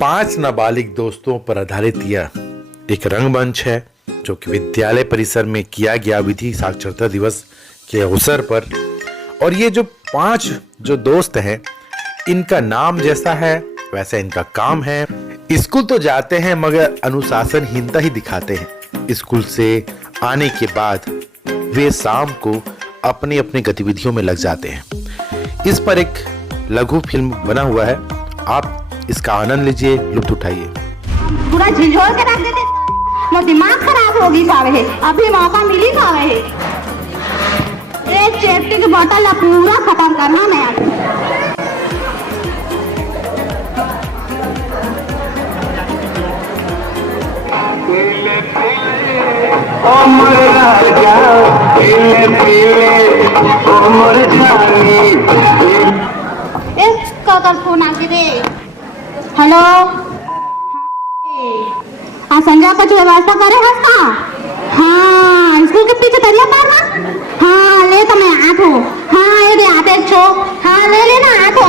5 नाबालिग दोस्तों पर आधारित यह एक रंगमंच है जो कि विद्यालय परिसर में किया गया विधि साक्षरता दिवस के अवसर पर। और ये जो 5 दोस्त हैं, इनका नाम जैसा है वैसा इनका काम है। स्कूल तो जाते हैं मगर अनुशासनहीनता ही दिखाते हैं। स्कूल से आने के बाद वे शाम को अपनी अपनी गतिविधियों में लग जाते हैं। इस पर एक लघु फिल्म बना हुआ है, आप इसका आनंद लीजिए, लुत्फ उठाइए। पूरा झिझोड़ के रख देते, मोर दिमाग खराब होगी सारे, अभी मौका मिली सारे। एक सेफ्टी की बोतल ला पूरा खत्म करना मैं। फोन आ गए। हेलो संजय कुछ व्यवस्था करे हंसता। हाँ स्कूल के पीछे तरिया पारना। हाँ ले तो मैं आठो। हाँ ये आते छो। हाँ ले लेना आठो।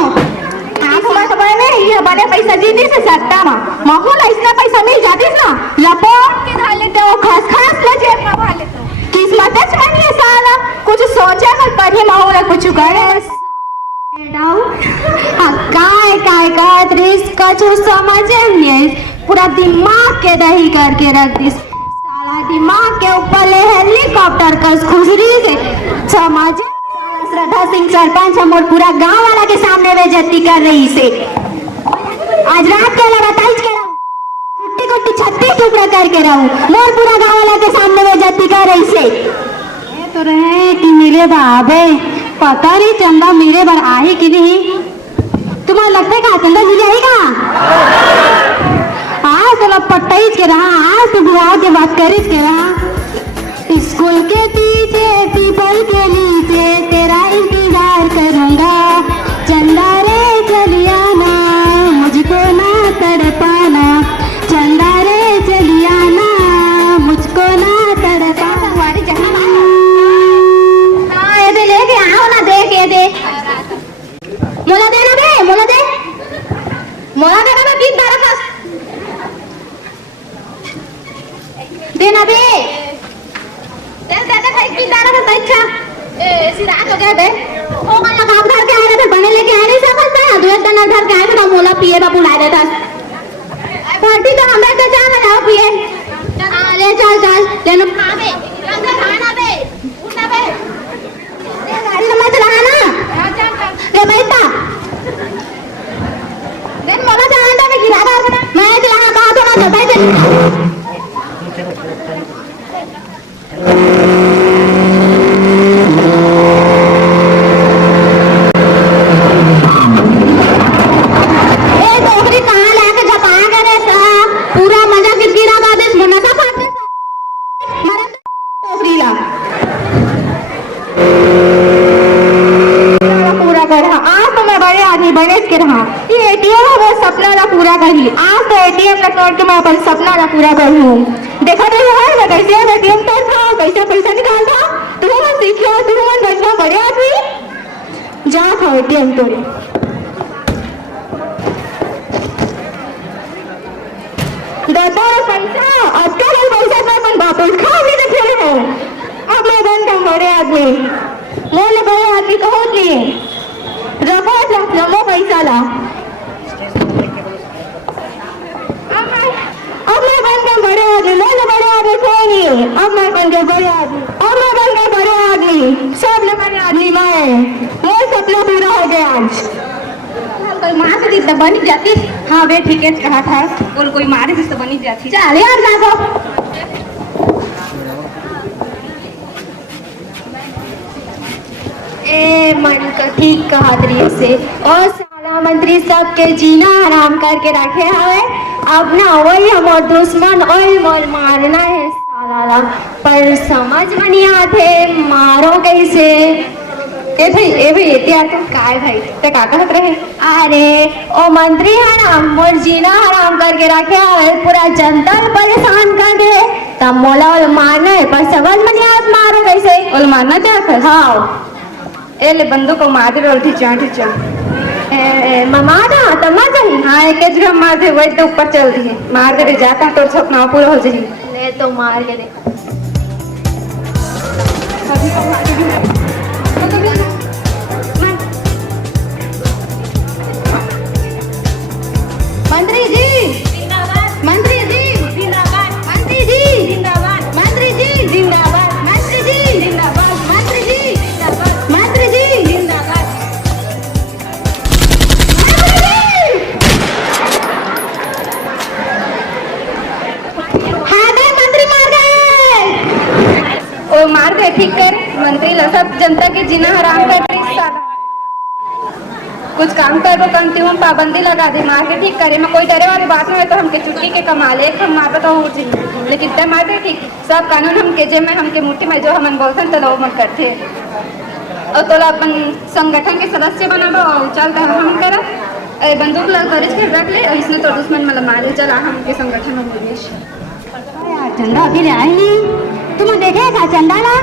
आठो बात बने ये बने पैसा जीती से सकता माहौल इतना पैसा नहीं जाती ना लपोट के डाल लेते हो, खास खास ले जेब में भर लेते हो। किस्मत है ये साला कुछ सोचा कर पढ़े माहौल कुछ करे पूरा दिमाग के दही करके रख दी साला। दिमाग के ऊपर ले हेलीकॉप्टर का खुशरी से समझ। श्रद्धा सिंह सरपंच हम और पूरा गांव वाला के सामने बेइज्जती कर रही से। आज रात के अलावा ताइज के कुट्टी छत्ती टुकड़ा करके रहूं मोर पूरा गांव वाला के सामने बेइज्जती कर रही से। ये तो रहे कि मेरे बाबे पता नहीं चंदा मेरे बार आए कि नहीं। तुम्हारा लगता है चंदा मिल जाएगा। आज तो पट्टाइज के रहा, आज तो बुआ के बात करिस के रहा। स्कूल के पीछे पीपल के नीचे तेरा इंतजार करूंगा। चंदा रे चलिया ना मुझको ना तड़पाना। चंदा रे चलिया ना मुझको ना तड़पाना। हमारी जहाँ लेके आओ ना, देख ये दे मोला देना बे, मोला दे, मोला देना बे, 20 12 का देना बे। दे भाई 20 12 का अच्छा। ऐसी रात हो गया बे, ओ वाला काम घर के आ रहे थे, बने लेके आ नहीं सकता है। 2 दिन घर के आए थे तो मोला पिए बा बुला देता। पार्टी तो हमें तो जा ना जाओ पिए। ले चल चल तेनु खा बे, अंदर खाना बे, उठना बे। गाड़ी में मत रहना रे बैठा। देन मोला जाना में गिरा दे मैं चला कहां तो ना बैठ। ए टोकरी कहां लाके झपा करे सा पूरा मजा किस गिरा दे इस मुन्ना सा फाट मारे टोकरी ला पूरा कर। आज तो मैं बड़े आदमी बने के रहा। ये एटीएम है वो सपना ला पूरा करी। आज तो एटीएम का कार्ड के मैं अपन सपना ला पूरा कर लूं। देखा तो है मैं कैसे एटीएम तो था कैसे पैसा निकालता। तुम मन सीख लो, तुम मन बनना बड़े आदमी। जा था एटीएम तो देता पैसा। अब क्या पैसा मैं अपन वापस खा भी नहीं खेले हो। अब मैं बनता बड़े आदमी। मोले बड़े आदमी कहो नहीं रखो लमो पैसा ला। अब मैं बन गए बड़े आदमी। मोले बड़े आदमी कोई नहीं। अब मैं बन गए बड़े आदमी। अब मैं बन गए बड़े आदमी। सब लोग बड़े आदमी मैं। मोर सपना पूरा हो गया आज। कोई माँ से तो बनी जाती। हाँ बे ठीक है कहा था बोल कोई मारे से तो बनी जाती। चल यार जाओ। ए मन का ठीक कहा से और साला मंत्री सबके जीना आराम करके रखे हवे। अब ना वही हमार दुश्मन वही मोर मारना है साला। पर समझ में नहीं आते मारो कैसे। ए भाई यार तुम काय भाई ते का कहत रहे। अरे ओ मंत्री है ना मोर जीना आराम करके रखे हवे, पूरा जनता परेशान कर दे तब मोला मारना है। पर समझ में नहीं आत मारो कैसे। मारना चाहते। हाँ ए ले बंदूक को मार दे। ठीक मार ना तब मार जाही। हाँ एक जगह मार दे वही तो ऊपर चल दी मार दे जाता तो सपना पूरा हो जाही। ले तो मार के दे। मंत्री जी मंत्री जी जिंदाबाद मंत्री जी जिंदाबाद मंत्री जी जिंदाबाद मंत्री जी जिंदाबाद मंत्री जी जिंदाबाद मंत्री जी जिंदाबाद हाँ दे मंत्री मार गए। ओ मार दे ठीक कर मंत्री ला सब जनता के जीना हराम कर रही साला। कुछ काम करो करती हूँ पाबंदी लगा दे मार के ठीक करे मैं कोई डरे वाली बात नहीं है तो हमके छुट्टी के कमा ले हम मार बताओ लेकिन तय मार दे ठीक सब कानून हमके जे में हमके मुट्ठी में जो हमन बोलते तो लोग मन करते और तोला अपन संगठन के सदस्य बनाबो और चल हम करब बंदूक लग खरीद के रख ले और इसने तो दुश्मन मतलब मारे चला हमके संगठन में निवेश। यार चंदा अभी ले आई नहीं तुम देखेगा चंदा ना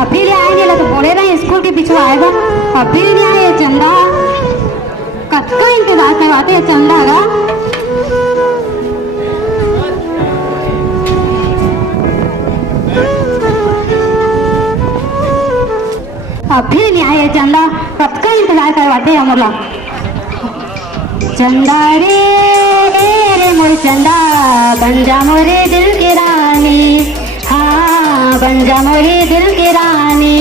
अभी ले आएंगे तो बोले रहे स्कूल के पीछे आएगा अभी नहीं आए चंदा कब का इंतजार करवाते हैं चंदा का। अभी नहीं आए चंदा कब का इंतजार करवाते हैं हम लोग। चंदा रे मोर चंदा बन जा मोरे दिल की रानी हाँ बन जा मोरे दिल की रानी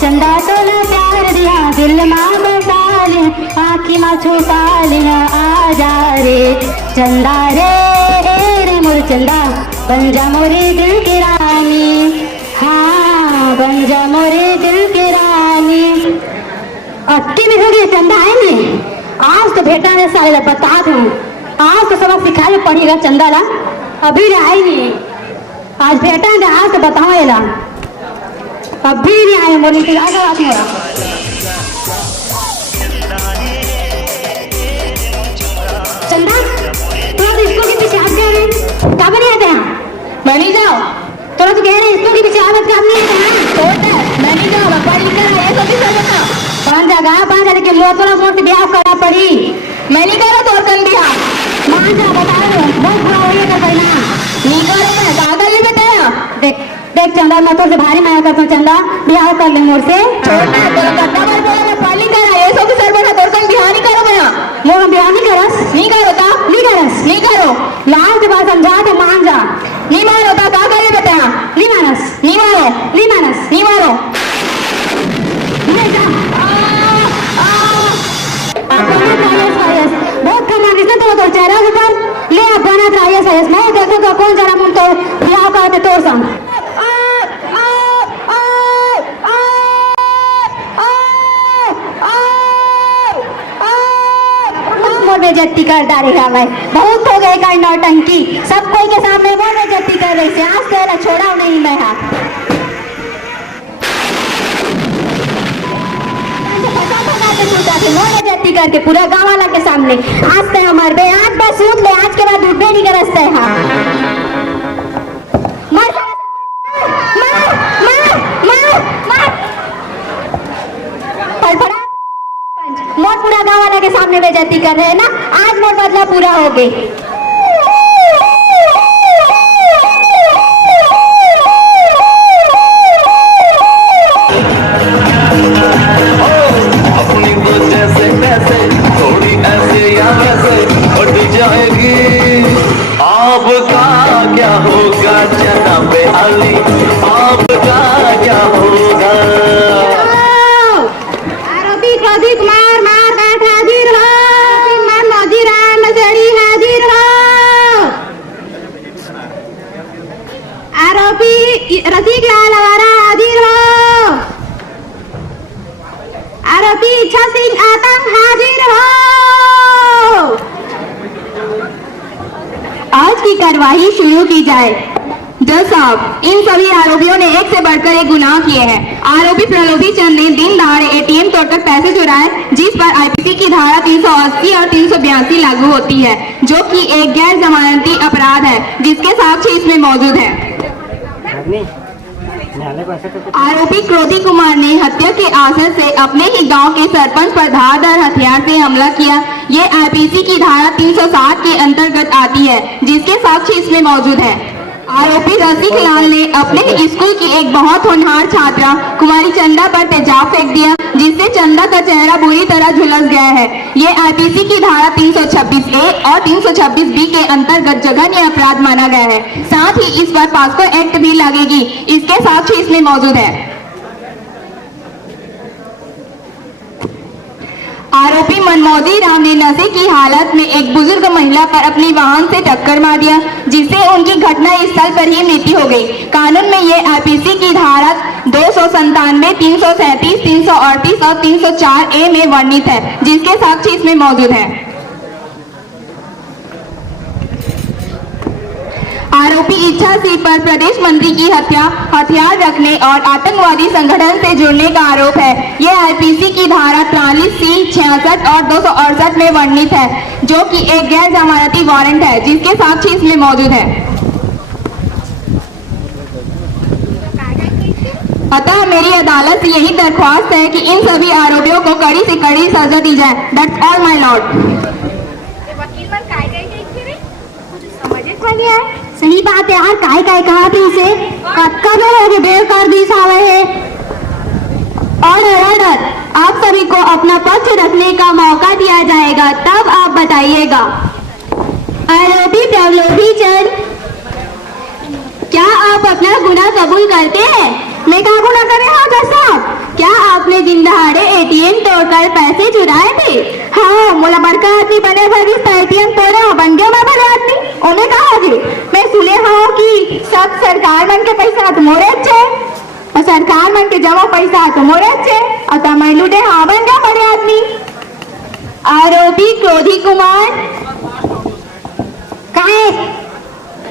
चंदा तोला प्यार दिया दिल माँ बसा ले आँखी माँ छुपा लिया आ जा रे चंदा रे मोर चंदा बन जा मोरे दिल की रानी हाँ बन जा मोरे दिल की रानी। अक्की में हो गई चंदा है नहीं आज तो बेटा ने सारे बता दूं आज तो सबक सिखाने पड़ेगा चंदा ला अभी आई नहीं आज बेटा ने आज तो बताओ ला अभी नहीं आए मोरी इंतजार कर आती मेरा। चंदा तुम तो स्कूल के पीछे आप गए हैं कब नहीं आते हैं मैं नहीं जाओ थोड़ा तो कह रहे स्कूल के पीछे आदत कब नहीं आते हैं मैं नहीं जाओ पढ़ लिख कर ये सब पाँच जगह के मोर थोड़ा मोर से ब्याह करना पड़ी मैं नहीं करा तो कर दिया मान जा बता रहे बहुत बुरा हो गया करना नहीं करे मैं दादा ले बेटा देख देख चंदा मैं तो से भारी माया करता हूँ चंदा ब्याह कर ले मोर से छोटा बोला कट्टा मार बोला मैं पढ़ लिख करा ये सब सर बना तोर कन ब्याह नहीं करो मैं मोर ब्याह नहीं करस नहीं करो ता नहीं करो लास्ट बात समझा तो मान जा नहीं मारो ता का करे बेटा नहीं मानस नहीं मारो बहुत कमाल इसने तो चेहरा ऊपर ले बना चाहिए साइज मैं देखूंगा कौन जरा मुंह तो ब्याह करते तोर संग मोर बेइज्जती कर डालेगा मैं बहुत हो गए का नौटंकी सब कोई के सामने मोर बेइज्जती कर रही से आज पहला छोड़ा नहीं मैं हाथ बेइज्जती करके पूरा गाँव वाला के सामने आज तय हमारे बे आज बस सूद ले आज के बाद उठे नहीं कर रस्ते हाँ मोर पूरा गाँव वाला के सामने बेइज्जती कर रहे हैं ना आज मोर बदला पूरा हो गई। क्या होगा जनाब अली आपका क्या होगा आरोपी प्रदीप कुमार मार काट हाजिर हो मैं मौजीराम नजरी हाजिर हो आरोपी रसिक लाल आवारा हाजिर हो आरोपी इच्छा सिंह आतंक हाजिर हो। आज की कार्यवाही शुरू की जाए। जज साहब इन सभी आरोपियों ने एक से बढ़कर एक गुनाह किए हैं। आरोपी प्रलोभी चंद ने दिन दहाड़े एटीएम तोड़कर पैसे चुराए जिस पर आईपीसी की धारा 380 और 382 लागू होती है जो कि एक गैर जमानती अपराध है जिसके साक्ष्य इसमें मौजूद है। आरोपी क्रोधी कुमार ने हत्या के आशय से अपने ही गांव के सरपंच पर धारदार हथियार से हमला किया। ये आईपीसी की धारा 360 के अंतर्गत आती है, जिसके साक्ष्य इसमें मौजूद है। आरोपी रसिक लाल ने अपने ही स्कूल की एक बहुत होनहार छात्रा कुमारी चंदा पर तेजाब फेंक दिया, जिससे चंदा का चेहरा बुरी तरह झुलस गया है। ये आईपीसी की धारा 326A और 326B के अंतर्गत जघन्य अपराध माना गया है। साथ ही इस पर पास्को एक्ट भी लगेगी। इसके साक्ष्य इसमें मौजूद है। आरोपी मनमोजी राम ने नशे की हालत में एक बुजुर्ग महिला पर अपनी वाहन से टक्कर मार दिया, जिससे उनकी घटना स्थल पर ही मृत्यु हो गई। कानून में ये आईपीसी की धारा 297, 337, 338 और 304A में वर्णित है, जिसके साक्ष्य इसमें मौजूद है। आरोपी इच्छा सिंह पर प्रदेश मंत्री की हत्या, हथियार रखने और आतंकवादी संगठन से जुड़ने का आरोप है। यह आईपीसी की धारा 43C, 66 और 268 में वर्णित है, जो कि एक गैर जमानती वारंट है, जिसके साक्ष्य इसमें मौजूद है। अतः मेरी अदालत से यही दरख्वास्त है कि इन सभी आरोपियों को कड़ी से कड़ी सजा दी जाए। That's all my lord। सही बात है यार, काय काय कहा थी इसे कब है बेर कर दी सावे है। ऑर्डर, आप सभी को अपना पक्ष रखने का मौका दिया जाएगा, तब आप बताइएगा। आरोपी प्रलोभी चंद, क्या आप अपना गुनाह कबूल करते हैं? मैं क्या गुनाह करे हाजिर साहब? क्या आपने दिन दहाड़े एटीएम तोड़कर पैसे चुराए थे? हाँ, मोला बड़का आदमी बने भरी एटीएम तोड़े हो, बन गया मैं भले आदमी। उन्हें कहा जी, मैं सुने हाँ कि सब सरकार मन के पैसा तुम्हारे अच्छे और सरकार मन के जमा पैसा तुम्हारे अच्छे और तमें लूटे हाँ बन गया बड़े आदमी। आरोपी क्रोधी कुमार,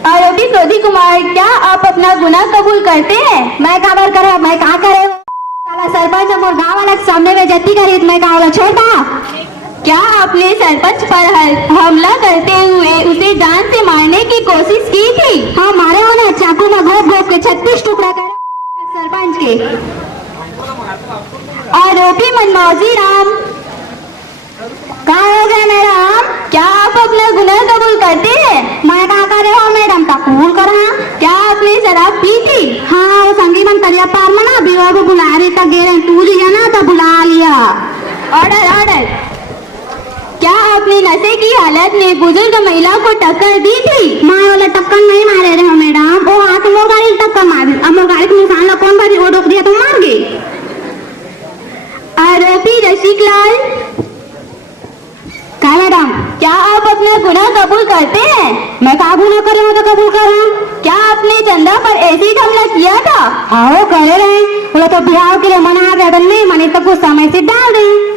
आरोपी क्रोधी कुमार, क्या आप अपना गुनाह कबूल करते हैं? मैं खबर करो, मैं कहा करे साला सरपंच और गाँव वाला के सामने में जत्ती करी, मैं कहा वाला छोटा। क्या आपने सरपंच पर हमला करते हुए उसे जान से मारने की कोशिश की थी? हाँ, मारे हो ना, चाकू में घोप घोप के 36 टुकड़ा कर सरपंच के। आरोपी मनमोजी राम, कहाँ हो गए मैडम? क्या आप अपना गुनाह कबूल करते हैं? मैं कहा करे हो मैडम, का कबूल करा। क्या आपने शराब पी थी? हाँ, वो संगीमन तरिया पार में ना विवाह को बुला रहे तक गे तू लिया ना तो बुला लिया। ऑर्डर, क्या आपने नशे की हालत में बुजुर्ग महिला को टक्कर दी थी? माँ वाला टक्कर नहीं मारे रहे मैडम, वो आके मोर गाड़ी टक्कर मार दी। अब मोर गाड़ी को निशान कौन बारी वो रोक दिया तो मार गई। आरोपी रसिक लाल, मैडम, क्या आप अपना गुनाह कबूल करते हैं? मैं का गुनाह कर रहा हूँ तो कबूल कर रहा हूँ। क्या आपने चंदा पर एसिड हमला किया था? हाँ, करे रहे, बोला तो बिहार के लिए मना रहे, मैंने तो कुछ समय से डाल रहे।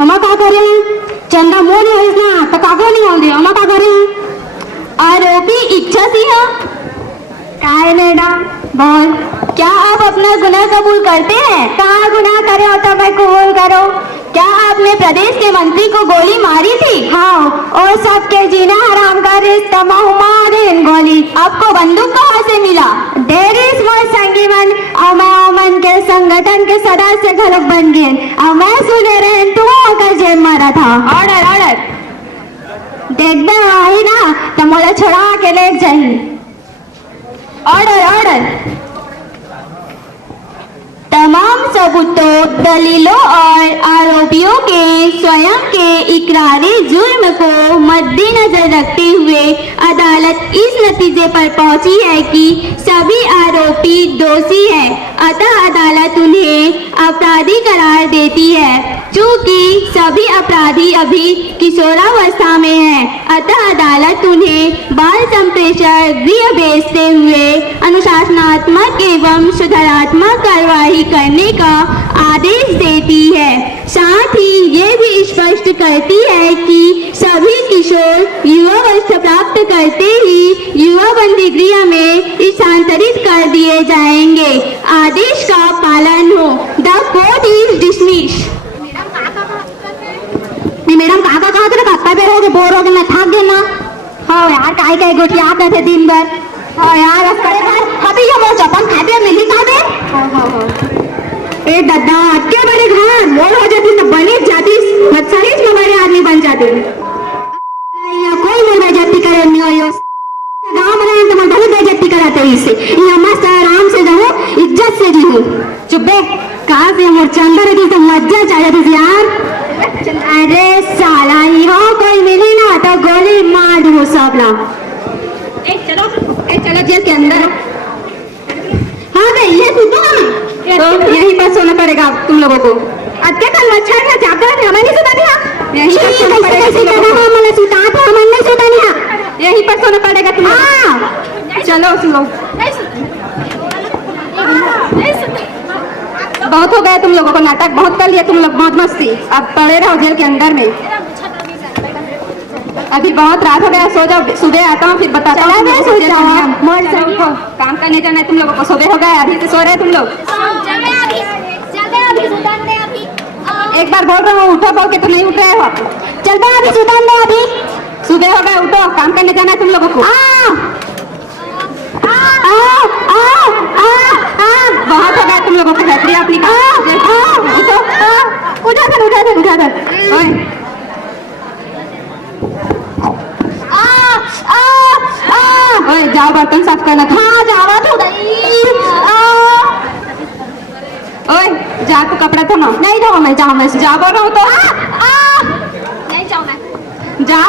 अम्मा क्या कर रहे हैं? चंदा मोड़ ना तो कागो नहीं होंगे, अम्मा क्या कर रहे हैं? आरोपी इच्छा सिंह, काय मैडम बोल, क्या आप अपना गुनाह कबूल करते हैं? कहाँ गुनाह करे हो तो मैं कबूल करो। क्या आपने प्रदेश के मंत्री को गोली मारी थी? हाँ, और सबके जीना हराम कर रिश्ता मारे गोली। आपको बंदूक कहाँ से मिला? देर इज मोर संगीवन, और मैं अमन के संगठन के सदस्य घर बन गए और मैं सुने रहे तू आकर जेल मारा था। ऑर्डर, देखते आई ना तो मोला छोड़ा के ले जाही। ऑर्डर, तमाम सबूतों, दलीलों और आरोपियों के स्वयं के इकरारी जुर्म को मद्देनजर रखते हुए अदालत इस नतीजे पर पहुंची है कि सभी आरोपी दोषी हैं। अतः अदालत उन्हें अपराधी करार देती है। चूंकि सभी अपराधी अभी किशोरावस्था में हैं, अतः अदालत उन्हें बाल संप्रेषण गृह भेजते हुए अनुशासनात्मक एवं सुधारात्मक कार्रवाई करने का आदेश देती है। साथ ही ये भी स्पष्ट करती है कि सभी किशोर युवावस्था प्राप्त करते ही युवा बंदी गृह में स्थानांतरित कर दिए जाएंगे। आदेश का पालन हो। The court is dismiss. Madam काका कहा थे कत्ता पे रहोगे, बोर हो गए ना, थक गए ना। हाँ यार, काय गोटी याद थे दिन भर। हाँ यार, अभी ये वो चपन खाते मिली अरे दादा क्या बड़े घर मोड़ हो जाती तो बनी जाती मत सही में बड़े आदमी बन जाते यहाँ कोई मोड़ बेइज्जती करे नहीं हो गाँव में रहे तो मैं बहुत बेइज्जती कराते हैं इससे यहाँ मस्त आराम से रहो इज्जत से जीहो चुप बे कहाँ से मोड़ चंदा रहती तो मजा चाह जाती यार अरे साला यहाँ कोई मिली ना तो गोली मार दूँ सब ना चलो जेल के अंदर हाँ भाई ये सुनो तो यहीं पर सोना पड़ेगा तुम लोगों को अत्ते कल मच्छर है जाकर हमें नहीं सुता नहीं यहीं पर सोना पड़ेगा तुम लोगों को हमें सुता तो हमें नहीं सुता नहीं यहीं पर सोना पड़ेगा तुम लोग चलो सुनो बहुत हो गया तुम लोगों को नाटक बहुत कर लिया तुम लोग बहुत मस्ती अब पड़े रहो जेल के अंदर में अभी बहुत रात हो गया सो जाओ सुबह आता हूँ फिर बताता हूँ काम करने जाना है तुम लोगों को सुबह हो गया अभी से सो रहे तुम लोग एक बार बोल रहा हूँ उठो बोल के तो नहीं उठ रहे हो चल बे अभी सुधार दो अभी सुबह हो गया उठो काम करने जाना है तुम लोगों को बहुत हो गया तुम लोगों को फैक्ट्री अपनी उठा ओए जाओ बर्तन साफ करना हाँ जावा तो ओए जा तू कपड़ा धो नहीं धो मैं जाऊँ मैं जा बोल रहा हूँ तो नहीं जाऊँ मैं जा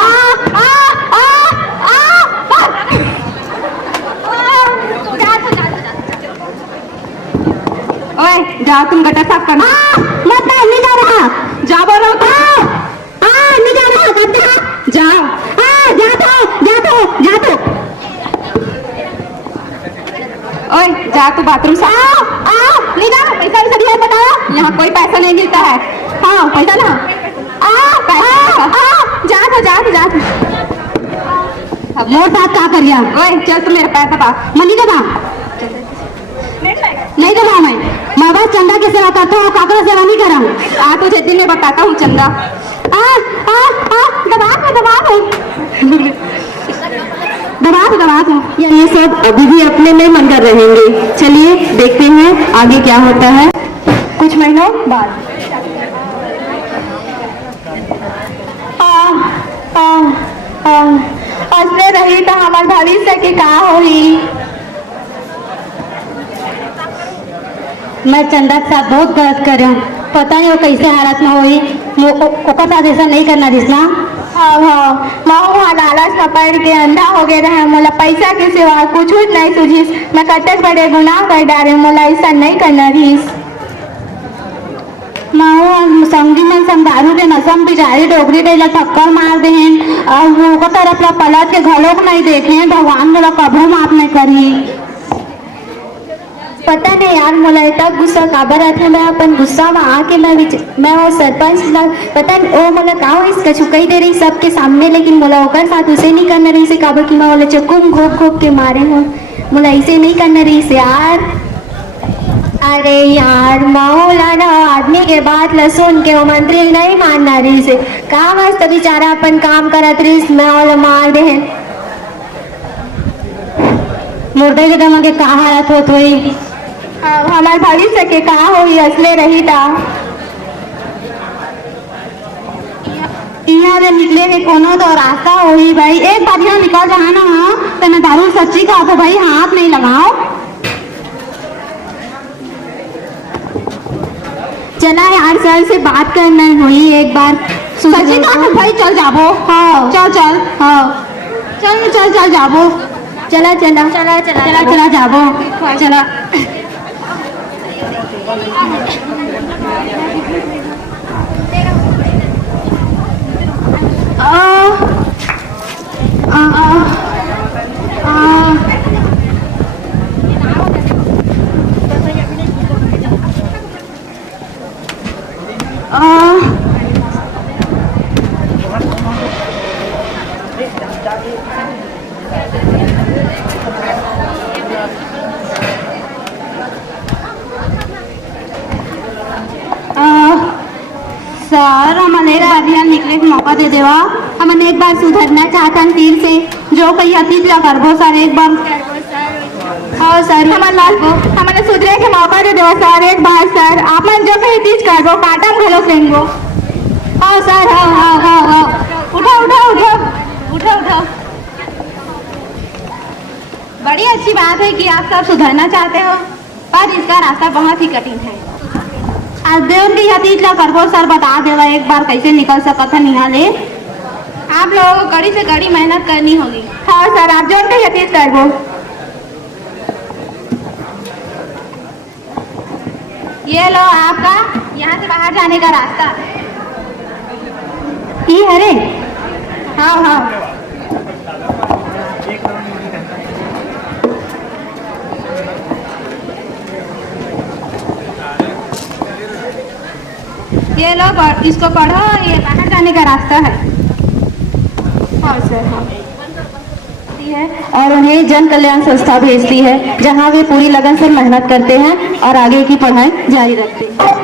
ओए जाओ तुम गटर साफ करना मत नहीं जा रहा जा बोल रहा हूँ तो नहीं जा रहा गड्ढा जाओ जा तो ओए जा तू बाथरूम से नहीं जा पैसा वैसा दिया बताओ यहाँ कोई पैसा नहीं मिलता है हाँ पैसा ना जा अब मोर साथ क्या करिया ओए चल तू मेरे पैर दबा मनी दबा नहीं दबा मैं बस चंदा की सेवा करता हूँ काकरा सेवा नहीं कर रहा हूँ तुझे दिन में बताता हूँ चंदा दबा दो ये सब अभी भी अपने में मन कर रहेंगे चलिए देखते हैं आगे क्या होता है कुछ महीनों बाद हंसते रही तो हमारे भविष्य के का होई मैं चंदा के साथ बहुत गलत कर रहा हूँ पता नहीं वो कैसे हालत में हुई ओका साथ ऐसा नहीं करना दिसना हाँ मैं लालच में पड़ के अंधा हो गए रहे मोला पैसा के सिवा कुछ नहीं सूझिस मैं कतक बड़े गुनाह कर डाले मोला ऐसा नहीं करना रहीस संगी में सम दारू के नशम बिचारी डोगरी देला थक्कर मार देहन और वो तरफ ला पलट के घलोक नहीं देखे भगवान मोला कभू माफ नहीं करी पता नहीं यार मोला इतना गुस्सा काबर आता मैं अपन गुस्सा में आके मैं वो सरपंच पता नहीं वो मोला का हो इसका चुकाई दे रही सबके सामने लेकिन मोला ओकर साथ उसे नहीं करना रही से काबर की मैं बोला चक्कू घोप के मारे हूँ मोला इसे नहीं करना रही से यार अरे यार मौलाना आदमी के बात ला सुन के वो मंत्री नहीं मानना रही से का वास्ते बेचारा अपन काम करत रही मैं वो मार दे मुर्दे के दम के का हालत होत हुई हमारे भविष्य के का हुई असले रही था यहाँ से निकले के कोनो तो रास्ता हुई भाई एक बार यहाँ निकल रहा ना तो मैं दारू सच्ची का तो भाई हाथ नहीं लगाओ चला यार सर से बात करना हुई एक बार सच्ची का तो भाई चल जाबो हाँ चल जाबो चला जाबो चला सर हमें अभियान निकले का मौका दे देवा हमने एक बार सुधरना चाहता तीर से जो कहीं अतीत ला करबो सर एक बार हाँ सर हमारे सुधरे के मौका दे देवा सर एक बार सर आप हितीज करबो काटम घलो फेंगबो। हाँ सर, हाँ हाँ हाँ हाँ, उठो उठो उठो उठो उठो। बड़ी अच्छी बात है कि आप सब सुधरना चाहते हो, पर इसका रास्ता बहुत ही कठिन है। आज देवन की हतीज ला करबो सर बता देवा एक बार कैसे निकल सकत है यहाँ ले। आप लोगों को कड़ी से कड़ी मेहनत करनी होगी। हाँ सर, आप जोन के हतीज करबो। ये लो आपका यहाँ से बाहर जाने का रास्ता। ये हरे, हाँ हाँ। ये लो इसको पढ़ो, ये बाहर जाने का रास्ता है। हाँ सर, हाँ। है और उन्हें जन कल्याण संस्था भेजती है, जहां वे पूरी लगन से मेहनत करते हैं और आगे की पढ़ाई जारी रखते हैं।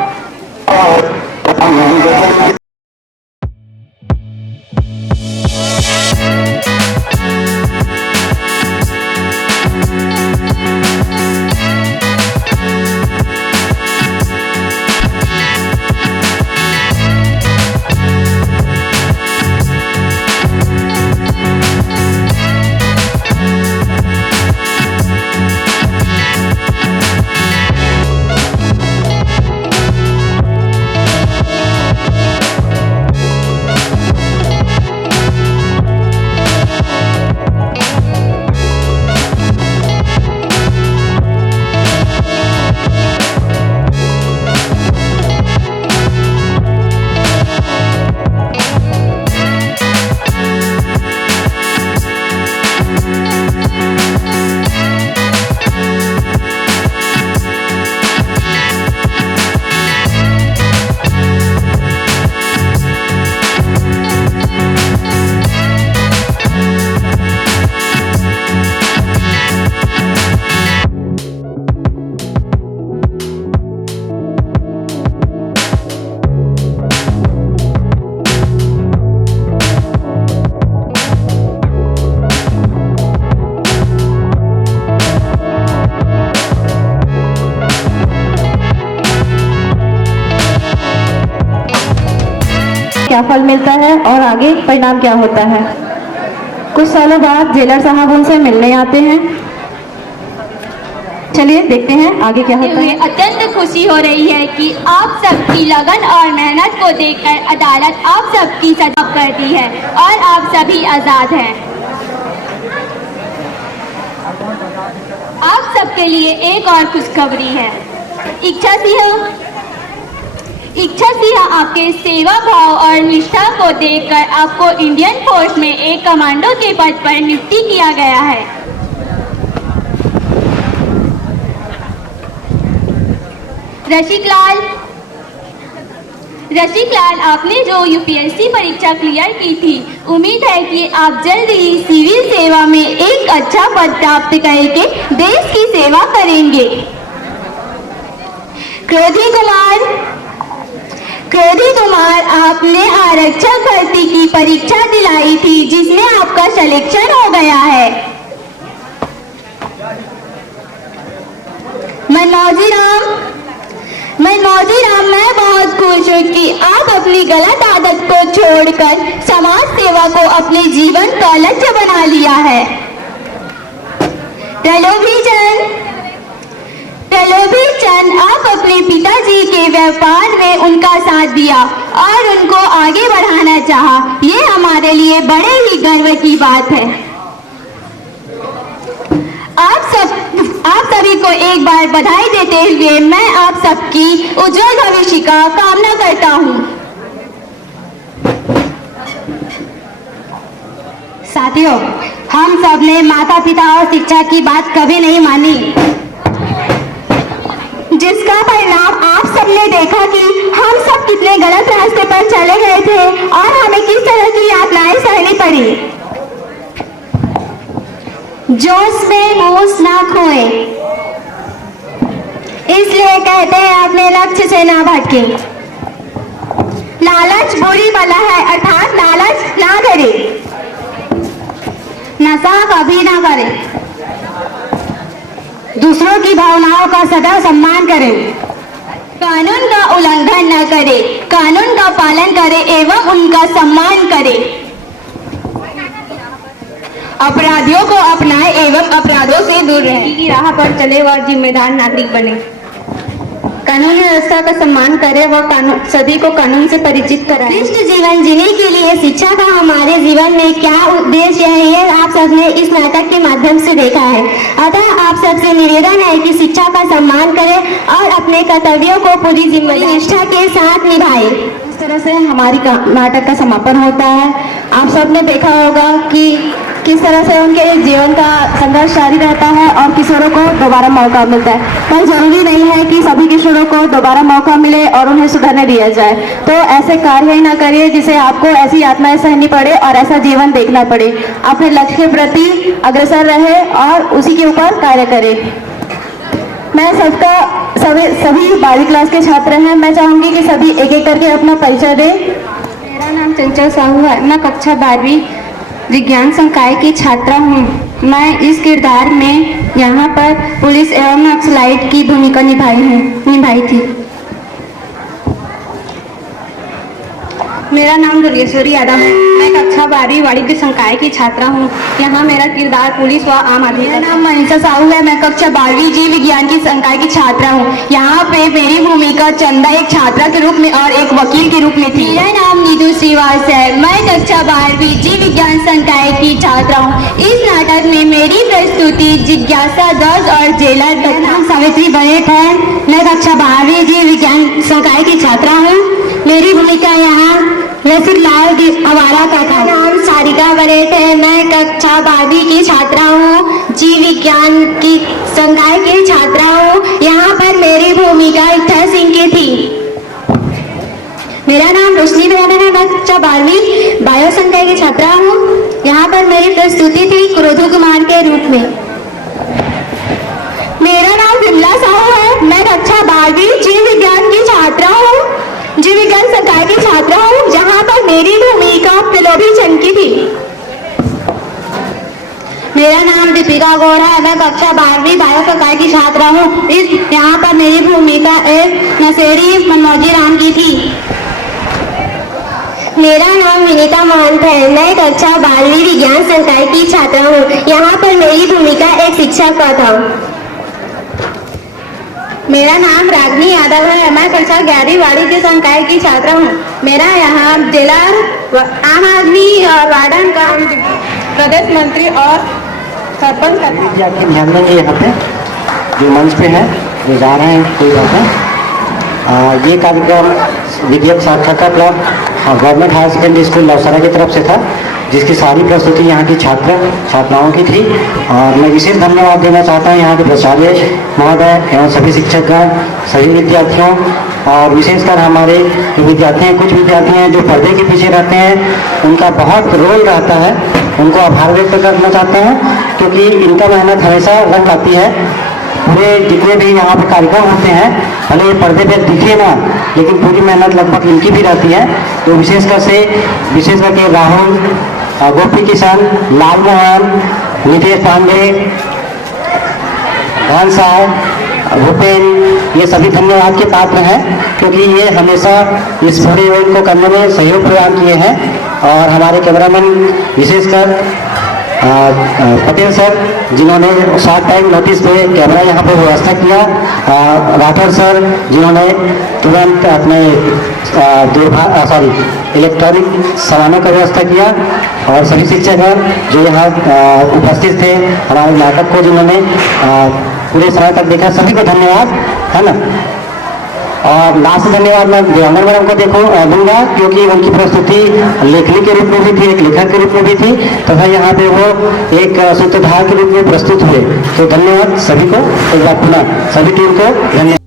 क्या फल मिलता है और आगे परिणाम क्या होता है। कुछ सालों बाद जेलर साहब उनसे मिलने आते हैं। चलिए देखते हैं आगे क्या होता है। अत्यंत खुशी हो रही है कि आप सबकी लगन और मेहनत को देखकर अदालत आप सबकी सजा करती है और आप सभी आजाद हैं। आप सबके लिए एक और खुशखबरी है। इच्छा सिंह आपके सेवा भाव और निष्ठा को देखकर आपको इंडियन फोर्स में एक कमांडो के पद पर नियुक्ति किया गया है। रसिक लाल, आपने जो यूपीएससी परीक्षा क्लियर की थी, उम्मीद है कि आप जल्द ही सिविल सेवा में एक अच्छा पद प्राप्त करके देश की सेवा करेंगे। क्रोधी कुमार, आपने आरक्षक भर्ती की परीक्षा दिलाई थी, जिसमें आपका सिलेक्शन हो गया है। मनमौजी राम, मैं बहुत खुश हूँ कि आप अपनी गलत आदत को छोड़कर समाज सेवा को अपने जीवन का लक्ष्य बना लिया है। प्रलोभी चंद, आप अपने पिताजी के व्यापार में उनका साथ दिया और उनको आगे बढ़ाना चाहा। ये हमारे लिए बड़े ही गर्व की बात है। आप सभी को एक बार बधाई देते हुए मैं आप सबकी उज्जवल भविष्य का कामना करता हूँ। साथियों, हम सब ने माता पिता और शिक्षा की बात कभी नहीं मानी, जिसका परिणाम आप सबने देखा कि हम सब कितने गलत रास्ते पर चले गए थे और हमें किस तरह की यातनाएं सहनी पड़ी। जोश में होश ना खोए, इसलिए कहते हैं अपने लक्ष्य से ना भटके। लालच बुरी बला है, अर्थात लालच ना करे, नशा कभी ना करे, दूसरों की भावनाओं का सदा सम्मान करें, कानून का उल्लंघन न करे, कानून का पालन करे एवं उनका सम्मान करे, अपराधियों को अपनाए एवं अपराधों से दूर रहे, की राह पर चले व जिम्मेदार नागरिक बने, कानूनी व्यवस्था का सम्मान करे व सभी को कानून से परिचित कराए। श्रेष्ठ जीवन जीने के लिए शिक्षा का हमारे जीवन में क्या उद्देश्य है, ये आप सबने इस नाटक के माध्यम से देखा है। अतः आप सबसे निवेदन है कि शिक्षा का सम्मान करें और अपने कर्तव्यों को पूरी जिम्मेदारी निष्ठा के साथ निभाएं। इस तरह से हमारी नाटक का समापन होता है। आप सबने देखा होगा कि किस तरह से उनके जीवन का संघर्ष जारी रहता है और किशोरों को दोबारा मौका मिलता है, पर जरूरी नहीं है कि सभी किशोरों को दोबारा मौका मिले और उन्हें सुधरने दिया जाए। तो ऐसे कार्य ही ना करिए जिसे आपको ऐसी यातनाएं सहनी पड़े और ऐसा जीवन देखना पड़े। अपने लक्ष्य के प्रति अग्रसर रहे और उसी के ऊपर कार्य करें। मैं सभी 12वीं क्लास के छात्र हैं। मैं चाहूंगी कि सभी एक एक करके अपना परिचय दें। मेरा नाम चंचल साहू है। मैं कक्षा 12वीं विज्ञान संकाय की छात्रा हूँ। मैं इस किरदार में यहाँ पर पुलिस एवं नक्सलाइट की भूमिका निभाई थी। मेरा नाम दुर्गेश्वरी यादव है। मैं कक्षा 12वीं वाणिज्य संकाय की छात्रा हूँ। यहाँ मेरा किरदार पुलिस व आम आदमी। मेरा नाम मनीषा साहू है। मैं कक्षा 12वीं जीव विज्ञान की संकाय की छात्रा हूँ। यहाँ पे मेरी भूमिका चंदा एक छात्रा के रूप में और एक वकील के रूप में थी। मेरा नाम नीतू श्रीवास है। मैं कक्षा 12वीं जीव विज्ञान संकाय की छात्रा हूँ। इस नाटक में मेरी प्रस्तुति जिज्ञासा दौज और जेलर। मेरा नाम सावित्री बनेट है। मैं कक्षा 12वीं जीव विज्ञान संकाय की छात्रा हूँ। मेरी भूमिका यहाँ रसिकलाल अवारा का था। नाम सारिका बरेट है। मैं कक्षा 12वीं की छात्रा हूँ। जीव विज्ञान की संकाय की छात्रा हूँ। यहाँ पर मेरी भूमिका इत्था सिंह की थी। मेरा नाम रोशनी ब्रह्मन है। मैं कक्षा 12वीं बायो संकाय की छात्रा हूँ। यहाँ पर मेरी प्रस्तुति थी क्रोधु कुमार के रूप में। मेरा नाम विमला साहू है। मैं कक्षा 12वीं जीव विज्ञान की छात्रा हूँ। जीव विज्ञान संकाय की छात्रा हूँ, जहाँ पर मेरी भूमिका प्रलोभी चंद की थी। मेरा नाम दीपिका गौड़ है। मैं कक्षा 12वीं बायो संकाय की छात्रा हूँ। यहाँ पर मेरी भूमिका एक नशेड़ी मनमोजी राम की थी। मेरा नाम विनीता महंत है। मैं कक्षा 12वीं विज्ञान संकाय की छात्रा हूँ। यहाँ पर मेरी भूमिका एक शिक्षक का था। मेरा नाम रागनी यादव है। मैं कक्षा 11वीं वाणिज्य संकाय की छात्रा हूँ। मेरा यहाँ जेलर आम आदमी और वार्डन का प्रदेश मंत्री और सरपंच का आपके ध्यान देंगे यहाँ पे जो मंच पे है जो जा रहे हैं कोई बात है। ये कार्यक्रम विद्युत साक्षरता club government higher secondary school Lausra की तरफ से था, जिसकी सारी प्रस्तुति यहाँ की छात्राओं की थी। और मैं विशेष धन्यवाद देना चाहता हूँ यहाँ के प्राचार्य महोदय एवं सभी शिक्षकगण, सभी विद्यार्थियों और विशेषकर हमारे जो विद्यार्थी हैं, कुछ विद्यार्थी हैं जो पर्दे के पीछे रहते हैं, उनका बहुत रोल रहता है। उनको आभार व्यक्त करना चाहता हूँ क्योंकि इनका मेहनत हमेशा रंग लाती है। पूरे जितने भी यहाँ पे कार्यक्रम होते हैं, भले ये पर्दे पे दिखे ना, लेकिन पूरी मेहनत लगभग इनकी भी रहती है। तो विशेष करके राहुल, गोपी किशन, लाल मोहन, नितेश पांडे, धन साहब, भूपेन, ये सभी धन्यवाद के पात्र हैं क्योंकि ये हमेशा इस पूरे इवेंट को करने में सहयोग प्रदान किए हैं। और हमारे कैमरामैन विशेषकर पटेल सर, जिन्होंने शॉर्ट टाइम नोटिस पे कैमरा यहाँ पे व्यवस्था किया, राठौर सर जिन्होंने तुरंत अपने इलेक्ट्रॉनिक सामानों का व्यवस्था किया, और सभी शिक्षकगण जो यहाँ उपस्थित थे, हमारे नाटक को जिन्होंने पूरे समय तक देखा, सभी को धन्यवाद, है ना। और लास्ट धन्यवाद मैं देवांगन मैडम को दूंगा क्योंकि उनकी प्रस्तुति लेखनी के रूप में भी थी, एक लेखक के रूप में भी थी, तथा यहाँ पे वो एक सूत्रधार के रूप में प्रस्तुत हुए। तो धन्यवाद सभी को, एक बार पुनः सभी टीम को धन्यवाद।